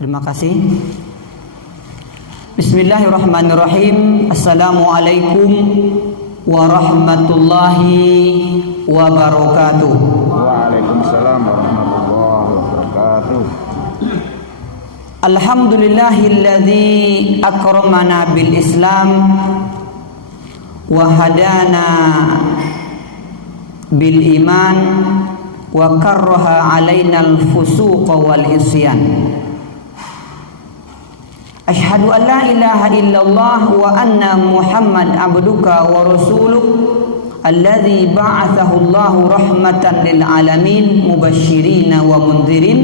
Terima kasih. Bismillahirrahmanirrahim. Assalamualaikum warahmatullahi wabarakatuh. Waalaikumsalam warahmatullahi wabarakatuh. Alhamdulillahilladzi akramana bil Islam wa hadana bil iman wa karraha alaina al fusuq wal isyan. Asyhadu an la ilaha illallah wa anna Muhammad abduka wa rasuluh alladzi ba'athahu Allahu rahmatan lil alamin mubasysyirin wa mundhirin.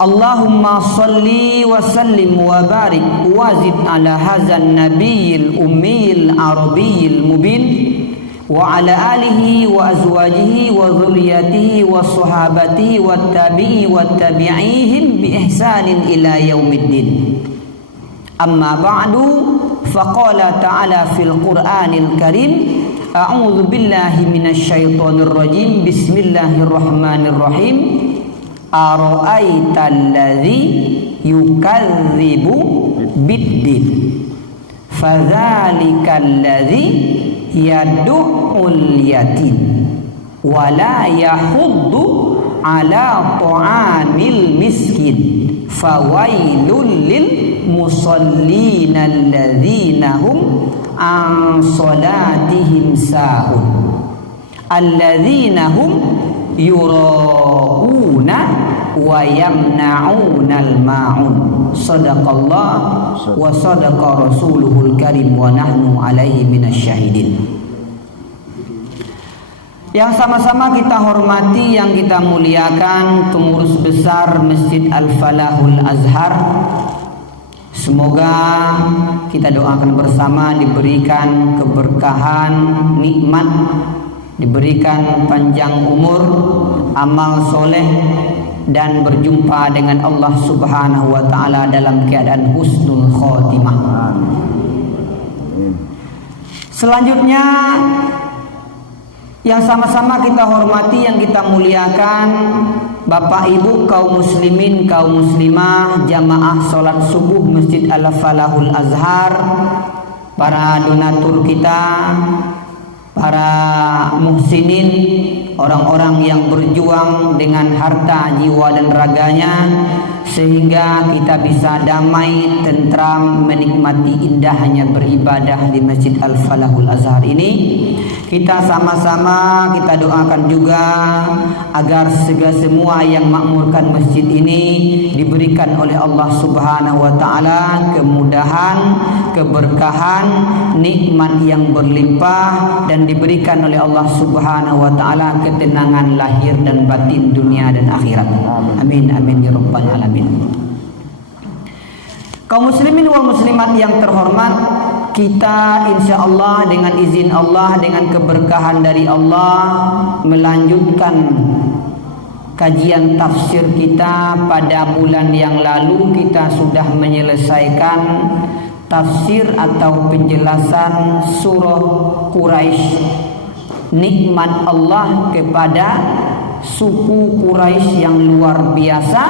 Allahumma salli wa sallim wa barik wa zid ala hadzal nabiyil ummiyil arabiyyil mubin wa ala alihi wa azwajihi wa dzurriyyatihi wa sahabatihi wat tabi'i wat tabi'ihim bi ihsanin ila yaumiddin. Amma ba'du, faqala ta'ala fil Qur'anil Karim, a'udzu billahi minasy syaithanir rajim. Bismillahirrahmanirrahim. Ara'aital ladzi yukadzibu biddin fadzalikal ladzi yad'ul yatim wala yahuddu ala ta'amil miskin fawailul lil musallin alladzina hum an salatihim sahun alladzina hum yura'una wa yamna'unal ma'un. Sadaqallah wa sadaqa rasuluhul karim wa nahnu alaihi minasyahidin. Yang sama-sama kita hormati, yang kita muliakan, pengurus besar Masjid Al-Falahul Azhar, semoga kita doakan bersama diberikan keberkahan, nikmat, diberikan panjang umur, amal soleh, dan berjumpa dengan Allah Subhanahu wa ta'ala dalam keadaan husnul khotimah. Selanjutnya, yang sama-sama kita hormati, yang kita muliakan, Bapak Ibu kaum muslimin, kaum muslimah, jamaah sholat subuh Masjid Al-Falahul Azhar, para donatur kita, para muhsinin, orang-orang yang berjuang dengan harta, jiwa dan raganya sehingga kita bisa damai, tentram, menikmati indahnya beribadah di Masjid Al-Falahul Azhar ini. Kita sama-sama kita doakan juga agar segala semua yang makmurkan masjid ini diberikan oleh Allah Subhanahu wa ta'ala kemudahan, keberkahan, nikmat yang berlimpah, dan diberikan oleh Allah Subhanahu wa ta'ala ketenangan lahir dan batin, dunia dan akhirat. Amin amin ya rabbal alamin. Kaum muslimin wal muslimat yang terhormat, kita insya Allah dengan izin Allah, dengan keberkahan dari Allah, melanjutkan kajian tafsir kita. Pada bulan yang lalu kita sudah menyelesaikan tafsir atau penjelasan surah Quraisy, nikmat Allah kepada suku Quraisy yang luar biasa.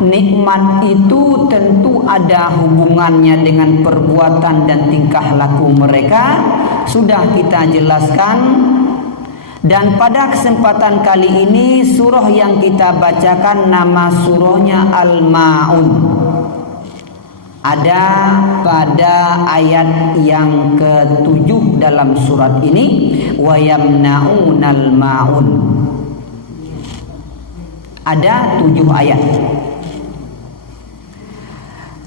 Nikmat itu tentu ada hubungannya dengan perbuatan dan tingkah laku mereka, sudah kita jelaskan. Dan pada kesempatan kali ini surah yang kita bacakan nama surahnya Al-Ma'un. Ada pada ayat yang ke-7 dalam surat ini, wa yamna'unal ma'un. Ada 7 ayat.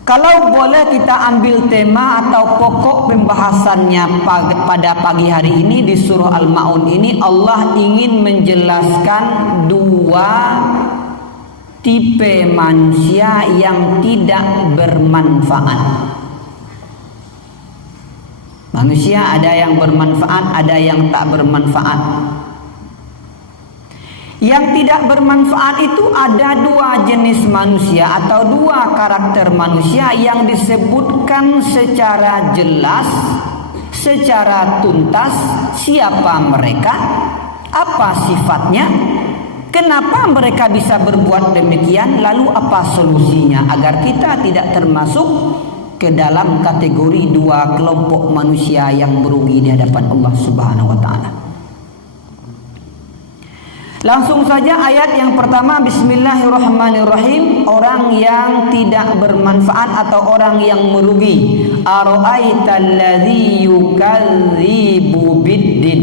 Kalau boleh kita ambil tema atau pokok pembahasannya pada pagi hari ini di surah Al-Ma'un ini, Allah ingin menjelaskan 2 tipe manusia yang tidak bermanfaat. Manusia ada yang bermanfaat, ada yang tak bermanfaat. Yang tidak bermanfaat itu ada 2 jenis manusia atau 2 karakter manusia yang disebutkan secara jelas, secara tuntas siapa mereka, apa sifatnya, Kenapa mereka bisa berbuat demikian? Lalu apa solusinya agar kita tidak termasuk ke dalam kategori dua kelompok manusia yang merugi di hadapan Allah Subhanahu wa taala? Langsung saja ayat yang pertama, bismillahirrahmanirrahim. Orang yang tidak bermanfaat atau orang yang merugi. Ara'aital ladzi yukadzibu biddin.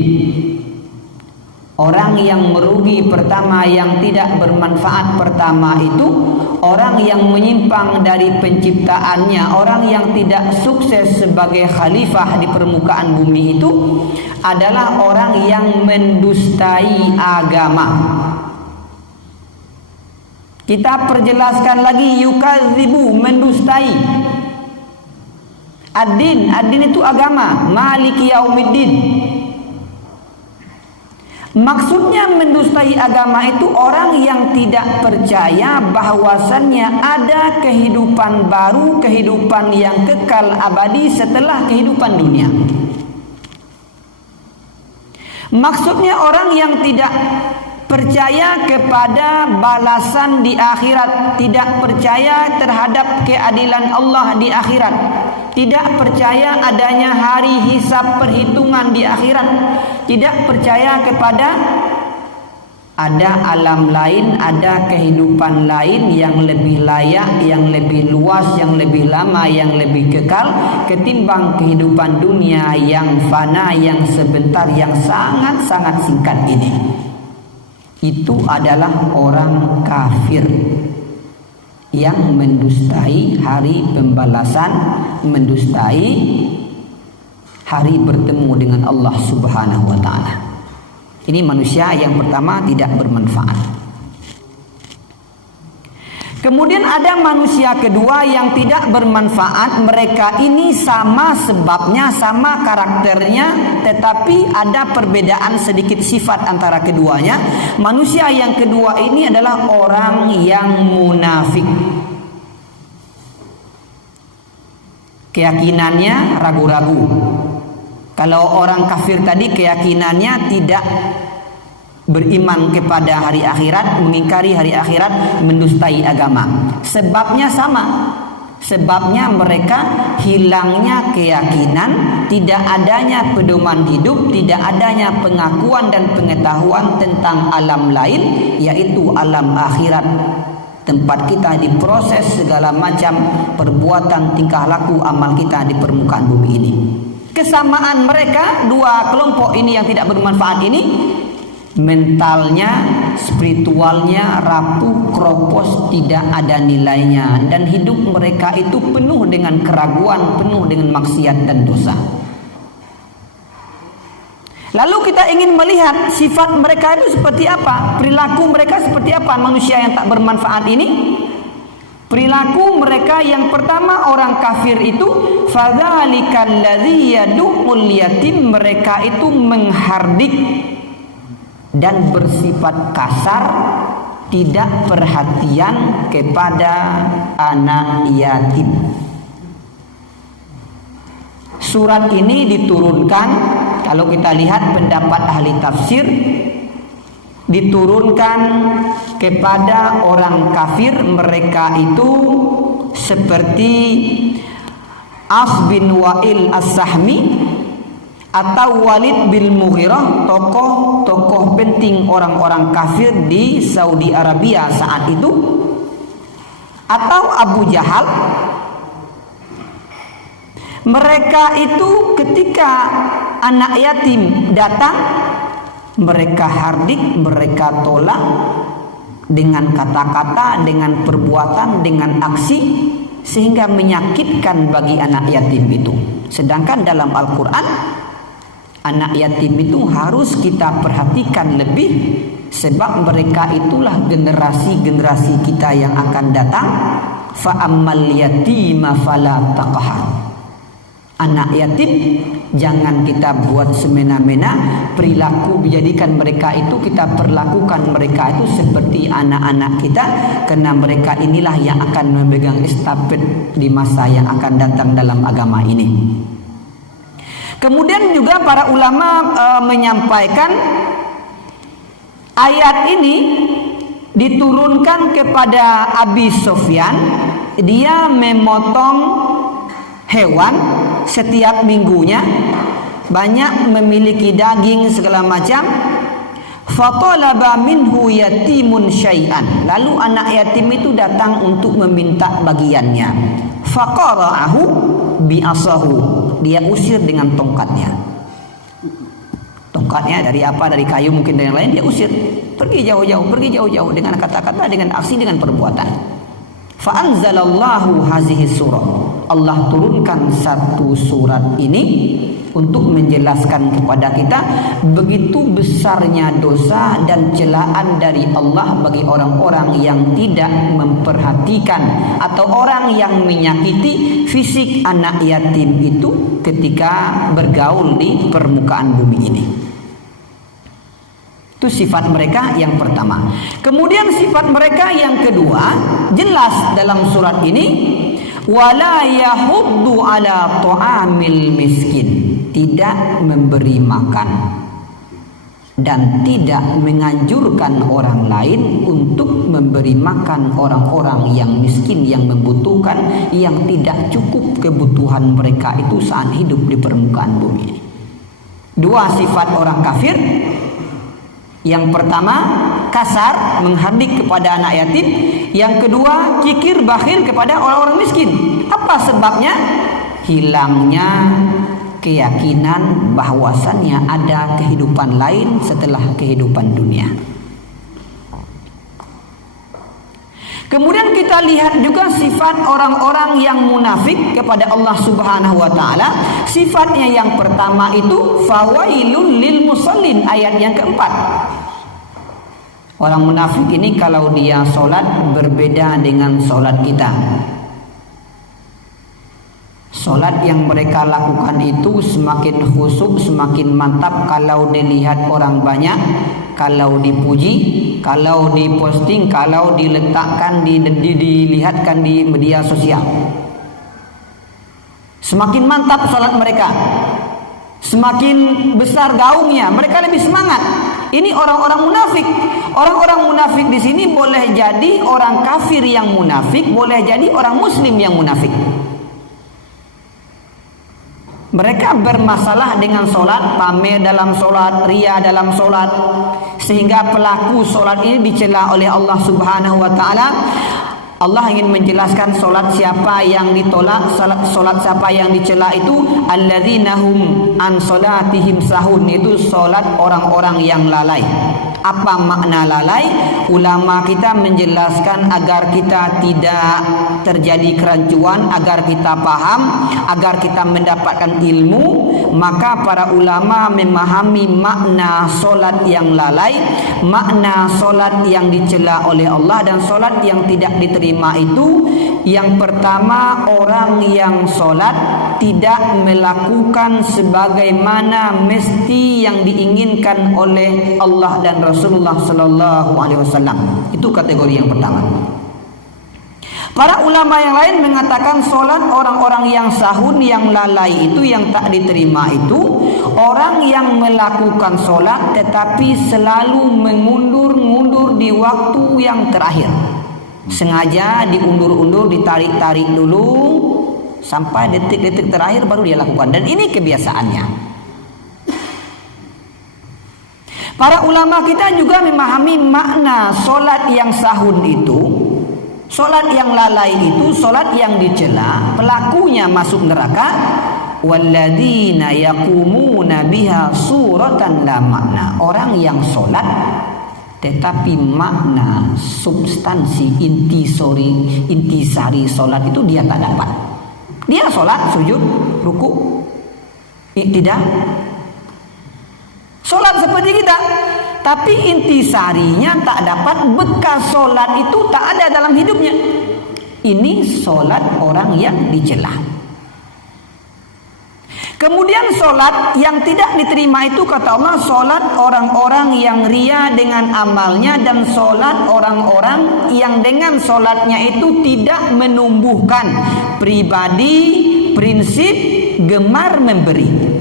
Orang yang merugi pertama, yang tidak bermanfaat pertama itu orang yang menyimpang dari penciptaannya, orang yang tidak sukses sebagai khalifah di permukaan bumi itu adalah orang yang mendustai agama. Kita perjelaskan lagi, yukadzibu, mendustai. Ad-din itu agama, maliki yaumiddin. Maksudnya mendustai agama itu orang yang tidak percaya bahwasannya ada kehidupan baru, kehidupan yang kekal abadi setelah kehidupan dunia. Maksudnya orang yang tidak percaya kepada balasan di akhirat, tidak percaya terhadap keadilan Allah di akhirat, tidak percaya adanya hari hisab perhitungan di akhirat, tidak percaya kepada ada alam lain, ada kehidupan lain yang lebih layak, yang lebih luas, yang lebih lama, yang lebih kekal ketimbang kehidupan dunia yang fana, yang sebentar, yang sangat-sangat singkat ini. Itu adalah orang kafir yang mendustai hari pembalasan, mendustai hari bertemu dengan Allah Subhanahu wa taala. Ini manusia yang pertama tidak bermanfaat. Kemudian ada manusia kedua yang tidak bermanfaat. Mereka ini sama sebabnya, sama karakternya, tetapi ada perbedaan sedikit sifat antara keduanya. Manusia yang kedua ini adalah orang yang munafik. Keyakinannya ragu-ragu. Kalau orang kafir tadi keyakinannya tidak beriman kepada hari akhirat, mengingkari hari akhirat, mendustai agama. Sebabnya sama. Sebabnya mereka hilangnya keyakinan, tidak adanya pedoman hidup, tidak adanya pengakuan dan pengetahuan tentang alam lain, yaitu alam akhirat. Tempat kita diproses segala macam perbuatan, tingkah laku, amal kita di permukaan bumi ini. Kesamaan mereka, dua kelompok ini yang tidak bermanfaat ini, mentalnya, spiritualnya rapuh, kropos, tidak ada nilainya, dan hidup mereka itu penuh dengan keraguan, penuh dengan maksiat dan dosa. Lalu kita ingin melihat sifat mereka itu seperti apa, perilaku mereka seperti apa, manusia yang tak bermanfaat ini. Perilaku mereka yang pertama, orang kafir itu fadzalikal ladzi yad'ul yatim, mereka itu menghardik dan bersifat kasar, tidak perhatian kepada anak yatim. Surat ini diturunkan, kalau kita lihat pendapat ahli tafsir, diturunkan kepada orang kafir. Mereka itu seperti As bin Wa'il As-Sahmi atau Walid bin Mughirah, tokoh-tokoh penting orang-orang kafir di Saudi Arabia saat itu, atau Abu Jahal. Mereka itu ketika anak yatim datang, mereka hardik, mereka tolak dengan kata-kata, dengan perbuatan, dengan aksi, sehingga menyakitkan bagi anak yatim itu. Sedangkan dalam Al-Quran, anak yatim itu harus kita perhatikan lebih, sebab mereka itulah generasi-generasi kita yang akan datang. Fa'ammal yatima fala taqhar. Anak yatim jangan kita buat semena-mena, perilaku menjadikan mereka itu, kita perlakukan mereka itu seperti anak-anak kita, karena mereka inilah yang akan memegang estafet di masa yang akan datang dalam agama ini. Kemudian juga para ulama menyampaikan ayat ini diturunkan kepada Abi Sufyan. Dia memotong hewan setiap minggunya, banyak memiliki daging segala macam. Fatalaba minhu yatimun syai'an. Lalu anak yatim itu datang untuk meminta bagiannya. Faqara'ahu bi'asahu. Dia usir dengan tongkatnya. Tongkatnya dari apa? Dari kayu mungkin, dan yang lain. Dia usir. Pergi jauh-jauh dengan kata-kata, dengan aksi, dengan perbuatan. Fa'anzalallahu hazihi surah. Allah turunkan satu surat ini untuk menjelaskan kepada kita begitu besarnya dosa dan celaan dari Allah bagi orang-orang yang tidak memperhatikan atau orang yang menyakiti fisik anak yatim itu ketika bergaul di permukaan bumi ini. Itu sifat mereka yang pertama. Kemudian sifat mereka yang kedua, jelas dalam surat ini, wala yahuddu ala ta'amil miskin. Tidak memberi makan dan tidak menganjurkan orang lain untuk memberi makan orang-orang yang miskin, yang membutuhkan, yang tidak cukup kebutuhan mereka itu saat hidup di permukaan bumi. Dua sifat orang kafir. Yang pertama, kasar, menghardik kepada anak yatim. Yang kedua, kikir, bakhil kepada orang-orang miskin. Apa sebabnya? Hilangnya keyakinan bahwasannya ada kehidupan lain setelah kehidupan dunia. Kemudian kita lihat juga sifat orang-orang yang munafik kepada Allah Subhanahu wa taala. Sifatnya yang pertama itu fawailul lil musallin, ayat yang keempat. Orang munafik ini kalau dia sholat berbeda dengan sholat kita. Sholat yang mereka lakukan itu semakin khusyuk, semakin mantap kalau dilihat orang banyak, kalau dipuji, kalau diposting, kalau diletakkan, dilihatkan di media sosial. Semakin mantap sholat mereka, semakin besar gaungnya, mereka lebih semangat. Ini orang-orang munafik. Orang-orang munafik di sini boleh jadi orang kafir yang munafik, boleh jadi orang muslim yang munafik. Mereka bermasalah dengan solat, pamer dalam solat, ria dalam solat, sehingga pelaku solat ini dicela oleh Allah Subhanahu wa taala. Allah ingin menjelaskan solat siapa yang ditolak, solat siapa yang dicela itu, alladzina hum an solatihim sahun, itu solat orang-orang yang lalai. Apa makna lalai? Ulama kita menjelaskan agar kita tidak terjadi kerancuan, agar kita paham, agar kita mendapatkan ilmu. Maka para ulama memahami makna solat yang lalai, makna solat yang dicela oleh Allah, dan solat yang tidak diterima itu. Yang pertama, orang yang solat tidak melakukan sebagaimana mesti yang diinginkan oleh Allah dan Rasulullah Sallallahu Alaihi Wasallam. Itu kategori yang pertama. Para ulama yang lain mengatakan solat orang-orang yang sahun, yang lalai itu, yang tak diterima itu, orang yang melakukan solat tetapi selalu mengundur-undur di waktu yang terakhir. Sengaja diundur-undur, ditarik-tarik dulu sampai detik-detik terakhir baru dia lakukan, dan ini kebiasaannya. Para ulama kita juga memahami makna solat yang sahun itu, solat yang lalai itu, solat yang dicela, pelakunya masuk neraka. Walladzina yaqumuna biha suratan la makna. Orang yang solat tetapi makna, substansi, intisari solat itu dia tak dapat. Dia solat, sujud, ruku, tidak. Solat seperti kita, tapi intisarinya tak dapat, bekas solat itu tak ada dalam hidupnya. Ini solat orang yang dicela. Kemudian solat yang tidak diterima itu, kata Allah, solat orang-orang yang ria dengan amalnya, dan solat orang-orang yang dengan solatnya itu tidak menumbuhkan pribadi, prinsip gemar memberi.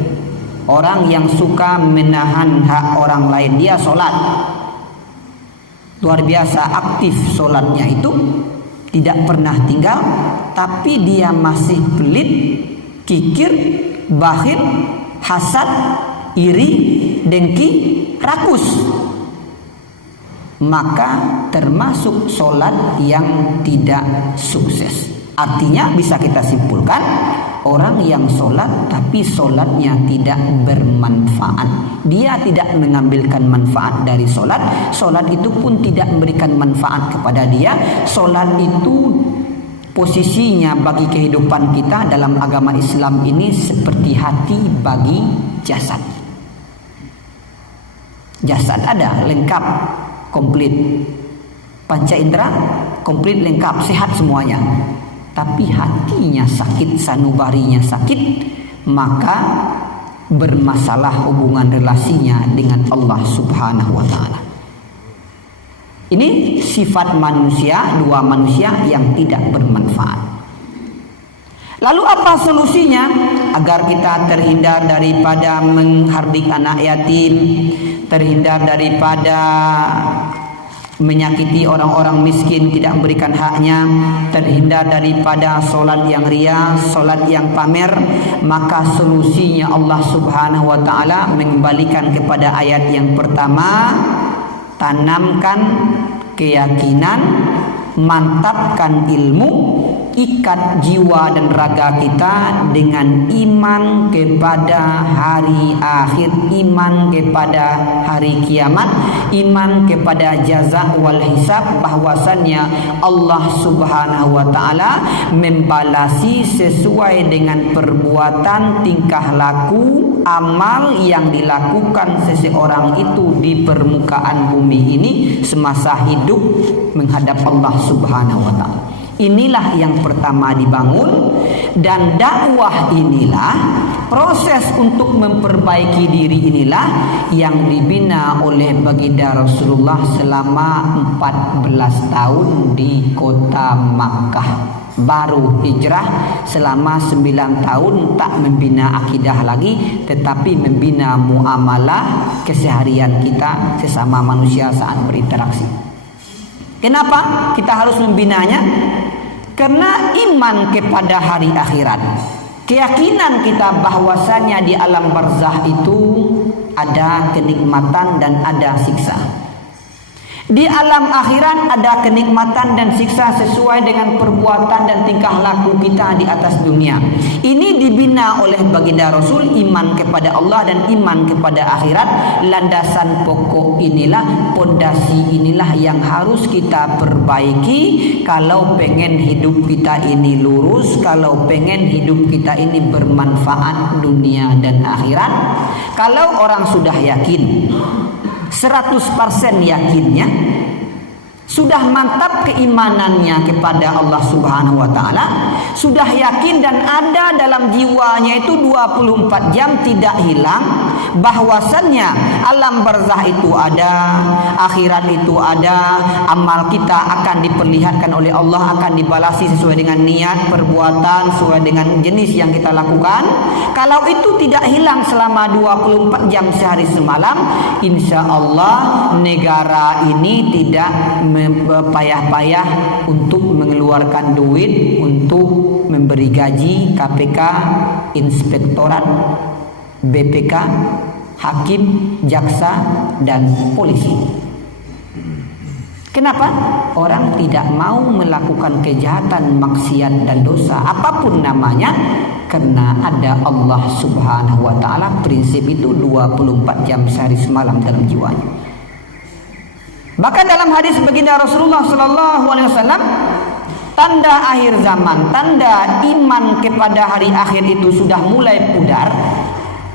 Orang yang suka menahan hak orang lain, dia solat. luar biasa aktif sholatnya itu, tidak pernah tinggal, tapi dia masih pelit, kikir, bakhil, hasad, iri, dengki, rakus, maka termasuk sholat yang tidak sukses. Artinya bisa kita simpulkan, orang yang sholat tapi sholatnya tidak bermanfaat, dia tidak mengambilkan manfaat dari sholat, sholat itu pun tidak memberikan manfaat kepada dia. Sholat itu posisinya bagi kehidupan kita dalam agama Islam ini seperti hati bagi jasad. Jasad ada lengkap, komplit, panca indera komplit, lengkap, sehat semuanya, tapi hatinya sakit, sanubarinya sakit, maka bermasalah hubungan relasinya dengan Allah Subhanahu wa ta'ala. Ini sifat manusia, dua manusia yang tidak bermanfaat. Lalu apa solusinya agar kita terhindar daripada menghardik anak yatim, terhindar daripada menyakiti orang-orang miskin, tidak memberikan haknya, terhindar daripada solat yang ria, solat yang pamer? Maka solusinya Allah Subhanahu wa ta'ala mengembalikan kepada ayat yang pertama, tanamkan keyakinan, mantapkan ilmu, ikat jiwa dan raga kita dengan iman kepada hari akhir, iman kepada hari kiamat, iman kepada jaza wal hisab, bahwasannya Allah Subhanahu wa ta'ala membalasi sesuai dengan perbuatan, tingkah laku, amal yang dilakukan seseorang itu di permukaan bumi ini semasa hidup menghadap Allah Subhanahu wa ta'ala. Inilah yang pertama dibangun, dan dakwah inilah, proses untuk memperbaiki diri inilah yang dibina oleh baginda Rasulullah selama 14 tahun di kota Makkah. Baru hijrah selama 9 tahun, tak membina akidah lagi, tetapi membina muamalah keseharian kita sesama manusia saat berinteraksi. Kenapa kita harus membinanya? Karena iman kepada hari akhirat, keyakinan kita bahwasanya di alam barzah itu ada kenikmatan dan ada siksa. Di alam akhirat ada kenikmatan dan siksa sesuai dengan perbuatan dan tingkah laku kita di atas dunia. Ini dibina oleh baginda Rasul, iman kepada Allah dan iman kepada akhirat. Landasan pokok inilah, pondasi inilah yang harus kita perbaiki kalau pengen hidup kita ini lurus, kalau pengen hidup kita ini bermanfaat dunia dan akhirat. Kalau orang sudah yakin, 100% yakinnya, sudah mantap keimanannya kepada Allah Subhanahu wa ta'ala, sudah yakin dan ada dalam jiwanya itu 24 jam tidak hilang bahwasannya alam barzah itu ada, akhirat itu ada, amal kita akan diperlihatkan oleh Allah, akan dibalasi sesuai dengan niat, perbuatan, sesuai dengan jenis yang kita lakukan. Kalau itu tidak hilang selama 24 jam sehari semalam, insya Allah negara ini tidak payah-payah untuk mengeluarkan duit untuk memberi gaji KPK, inspektorat, BPK, hakim, jaksa, dan polisi. Kenapa? Orang tidak mau melakukan kejahatan, maksiat, dan dosa apapun namanya, karena ada Allah Subhanahu wa ta'ala. Prinsip itu 24 jam sehari semalam dalam jiwanya. Bahkan dalam hadis baginda Rasulullah sallallahu alaihi wasallam, tanda akhir zaman, tanda iman kepada hari akhir itu sudah mulai pudar,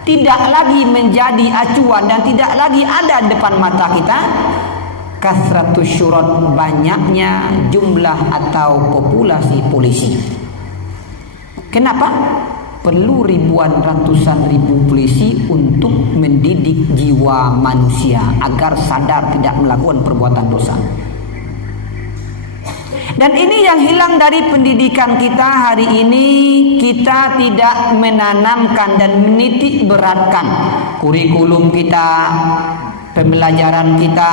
tidak lagi menjadi acuan dan tidak lagi ada depan mata kita. Kasratus syurat, banyaknya jumlah atau populasi polisi. Kenapa? Perlu ribuan, ratusan ribu polisi untuk mendidik jiwa manusia agar sadar tidak melakukan perbuatan dosa. Dan ini yang hilang dari pendidikan kita hari ini. Kita tidak menanamkan dan menitik beratkan kurikulum kita, pembelajaran kita,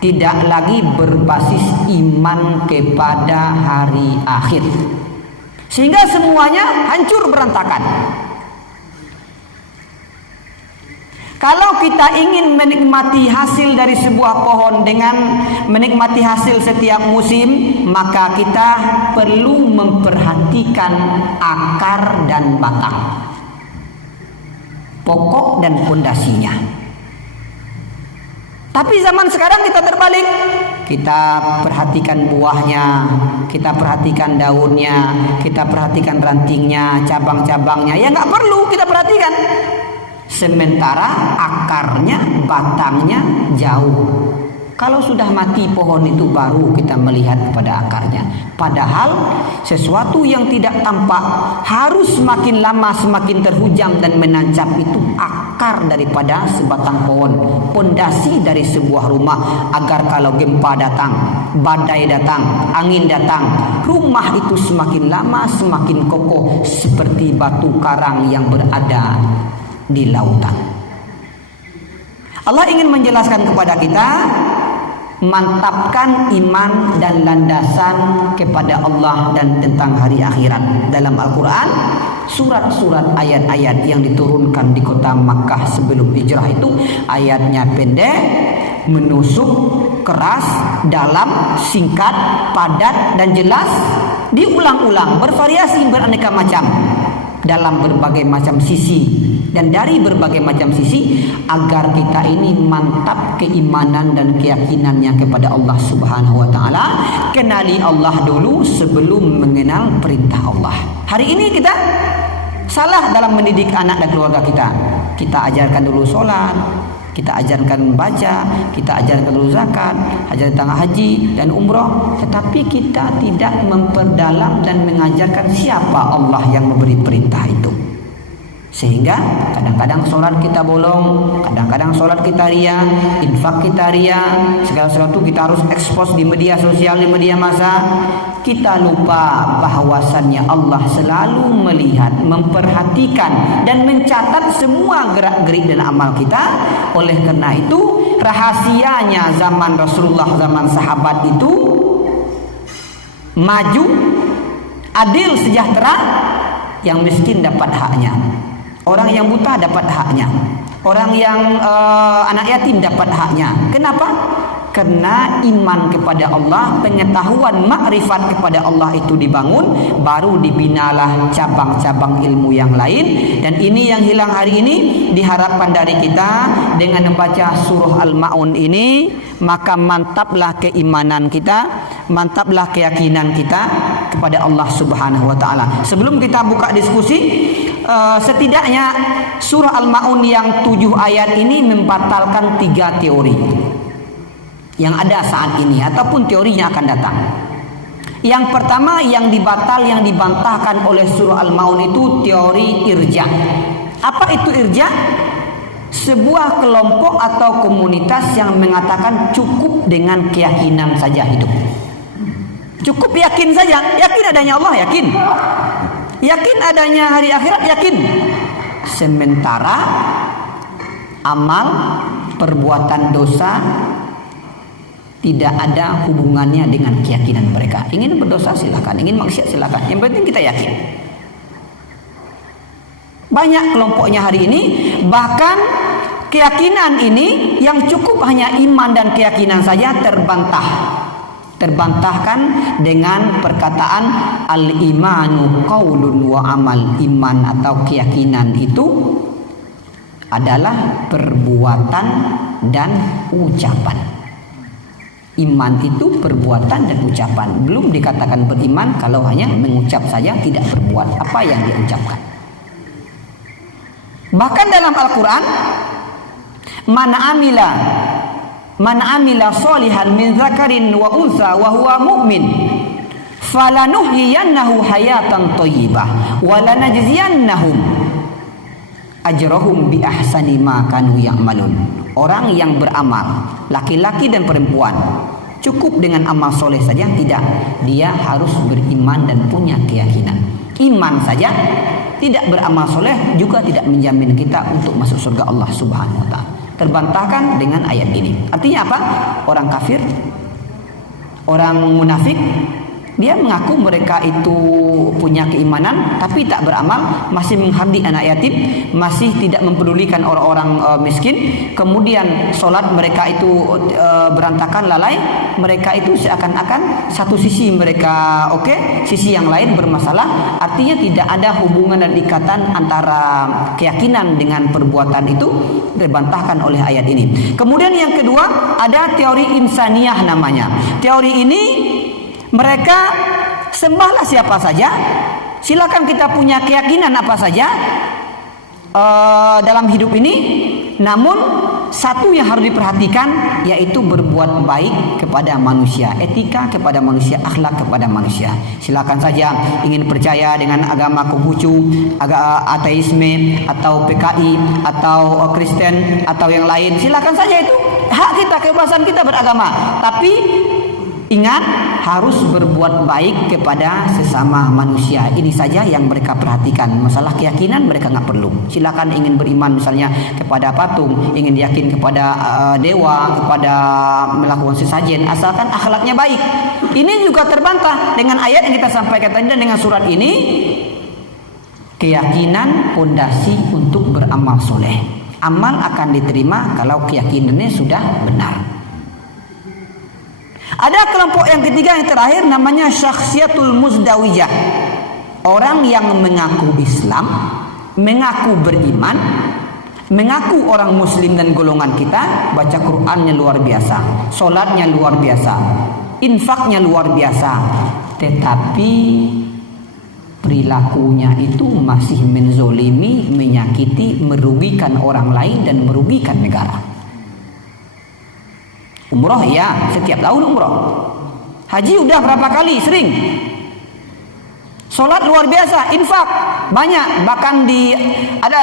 tidak lagi berbasis iman kepada hari akhir, sehingga semuanya hancur berantakan. Kalau kita ingin menikmati hasil dari sebuah pohon dengan menikmati hasil setiap musim, maka kita perlu memperhatikan akar dan batang, pokok dan pondasinya. Tapi zaman sekarang kita terbalik. Kita perhatikan buahnya, kita perhatikan daunnya, kita perhatikan rantingnya, cabang-cabangnya. Ya nggak perlu kita perhatikan. Sementara akarnya, batangnya jauh. Kalau sudah mati pohon itu baru kita melihat kepada akarnya. Padahal sesuatu yang tidak tampak harus semakin lama semakin terhujam dan menancap itu akar daripada sebatang pohon, pondasi dari sebuah rumah, agar kalau gempa datang, badai datang, angin datang, rumah itu semakin lama semakin kokoh seperti batu karang yang berada di lautan. Allah ingin menjelaskan kepada kita, mantapkan iman dan landasan kepada Allah dan tentang hari akhirat. Dalam Al-Quran, surat-surat ayat-ayat yang diturunkan di kota Makkah sebelum hijrah itu ayatnya pendek, menusuk, keras, dalam, singkat, padat dan jelas, diulang-ulang, bervariasi, beraneka macam dalam berbagai macam sisi dan dari berbagai macam sisi, agar kita ini mantap keimanan dan keyakinannya kepada Allah Subhanahu wa taala. Kenali Allah dulu sebelum mengenal perintah Allah. Hari ini kita salah dalam mendidik anak dan keluarga kita. Kita ajarkan dulu sholat, kita ajarkan baca, kita ajarkan dulu zakat, ajarkan tentang haji dan umrah, tetapi kita tidak memperdalam dan mengajarkan siapa Allah yang memberi perintah itu. Sehingga kadang-kadang sholat kita bolong, kadang-kadang sholat kita ria, infak kita ria, segala sesuatu kita harus ekspos di media sosial, di media massa. Kita lupa bahwasannya Allah selalu melihat, memperhatikan dan mencatat semua gerak-gerik dan amal kita. Oleh karena itu, rahasianya zaman Rasulullah, zaman sahabat itu maju, adil, sejahtera. Yang miskin dapat haknya, orang yang buta dapat haknya, orang yang anak yatim dapat haknya. Kenapa? Karena iman kepada Allah, pengetahuan makrifat kepada Allah itu dibangun, baru dibinalah cabang-cabang ilmu yang lain. Dan ini yang hilang hari ini. Diharapkan dari kita dengan membaca surah Al-Ma'un ini, maka mantaplah keimanan kita, mantaplah keyakinan kita kepada Allah Subhanahu wa taala. Sebelum kita buka diskusi, setidaknya surah Al-Ma'un yang 7 ayat ini membatalkan 3 teori yang ada saat ini ataupun teorinya akan datang. Yang pertama yang dibantahkan oleh surah Al-Ma'un itu teori irja. Apa itu irja? Sebuah kelompok atau komunitas yang mengatakan cukup dengan keyakinan saja hidup. Cukup yakin saja, yakin adanya Allah, yakin. Yakin adanya hari akhirat, yakin. Sementara amal, perbuatan dosa tidak ada hubungannya dengan keyakinan mereka. Ingin berdosa silakan, ingin maksiat silakan. Yang penting kita yakin. Banyak kelompoknya hari ini, bahkan keyakinan ini yang cukup hanya iman dan keyakinan saja terbantahkan dengan perkataan al-imanu qaulun wa amal. Iman atau keyakinan itu adalah perbuatan dan ucapan. Iman itu perbuatan dan ucapan. Belum dikatakan beriman kalau hanya mengucap saja, tidak berbuat apa yang dia ucapkan. Bahkan dalam Al-Quran, man amila solihan min zakarin wa unsa wa huwa mu'min falanuhyiyannahu hayatan thayyibah wa lanajziyannahum ajrahum bi ahsani ma kanu ya'malun. Orang yang beramal, laki-laki dan perempuan, cukup dengan amal soleh saja tidak, dia harus beriman dan punya keyakinan. Iman saja tidak beramal soleh juga tidak menjamin kita untuk masuk surga Allah Subhanahu wa taala. terbantahkan dengan ayat ini. Artinya apa? Orang kafir, orang munafik, dia mengaku mereka itu punya keimanan tapi tak beramal, masih menghardik anak yatim, masih tidak mempedulikan orang-orang miskin. Kemudian solat mereka itu berantakan, lalai. Mereka itu seakan-akan satu sisi mereka oke, sisi yang lain bermasalah. Artinya tidak ada hubungan dan ikatan antara keyakinan dengan perbuatan itu, terbantahkan oleh ayat ini. Kemudian yang kedua, ada teori insaniyah namanya. Teori ini mereka sembahlah siapa saja, silakan kita punya keyakinan apa saja dalam hidup ini. Namun satu yang harus diperhatikan, yaitu berbuat baik kepada manusia, etika kepada manusia, akhlak kepada manusia. Silakan saja ingin percaya dengan agama Konghucu, ateisme, atau PKI, atau Kristen, atau yang lain. Silakan saja, itu hak kita, kebebasan kita beragama. Tapi ingat, harus berbuat baik kepada sesama manusia. Ini saja yang mereka perhatikan. Masalah keyakinan mereka nggak perlu. Silakan ingin beriman misalnya kepada patung, ingin yakin kepada dewa, kepada melakukan sesajen, asalkan akhlaknya baik. Ini juga terbantah dengan ayat yang kita sampaikan tadi dan dengan surat ini. Keyakinan pondasi untuk beramal soleh. Amal akan diterima kalau keyakinannya sudah benar. Ada kelompok yang ketiga, yang terakhir, namanya syakhsiyatul muzdawijah. Orang yang mengaku Islam, mengaku beriman, mengaku orang muslim dan golongan kita, baca Qur'annya luar biasa, solatnya luar biasa, infaknya luar biasa, tetapi perilakunya itu masih menzolimi, menyakiti, merugikan orang lain dan merugikan negara. Umroh ya, setiap tahun umroh. Haji udah berapa kali, sering. Sholat luar biasa, infak banyak, bahkan ada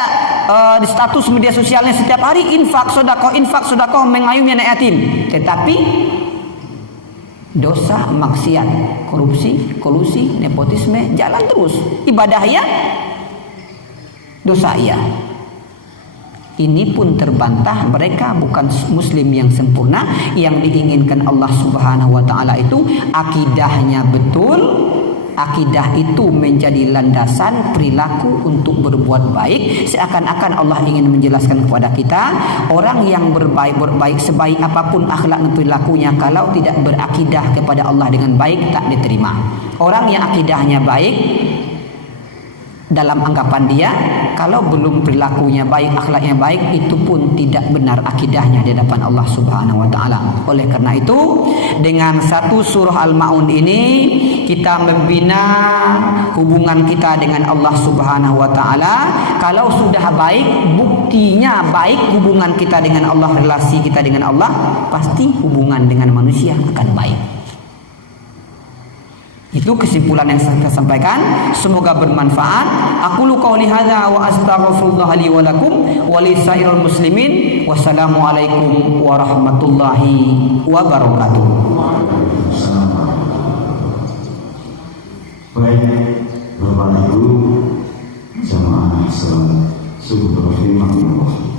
di status media sosialnya setiap hari infak sodakoh mengayomi anak yatim. Tetapi dosa, maksiat, korupsi, kolusi, nepotisme jalan terus. Ibadah ya, dosa ya. Ini pun terbantah, mereka bukan muslim yang sempurna. Yang diinginkan Allah Subhanahu wa taala itu akidahnya betul. Akidah itu menjadi landasan perilaku untuk berbuat baik. Seakan-akan Allah ingin menjelaskan kepada kita, orang yang berbaik sebaik apapun akhlak dan perilakunya, kalau tidak berakidah kepada Allah dengan baik, tak diterima. Orang yang akidahnya baik dalam anggapan dia, kalau belum perilakunya baik, akhlaknya baik, itu pun tidak benar akidahnya di hadapan Allah Subhanahu wa taala. Oleh karena itu, dengan satu surah Al-Maun ini kita membina hubungan kita dengan Allah Subhanahu wa taala. Kalau sudah baik, buktinya baik hubungan kita dengan Allah, relasi kita dengan Allah, pasti hubungan dengan manusia akan baik. Itu kesimpulan yang saya sampaikan. Semoga bermanfaat. Aqulu qouli hadza wa astaghfirullah li wa lakum wa li sairil muslimin. Wassalamualaikum warahmatullahi wabarakatuh. Baik, Bapak Ibu jamaah salat subuh rahimahullah.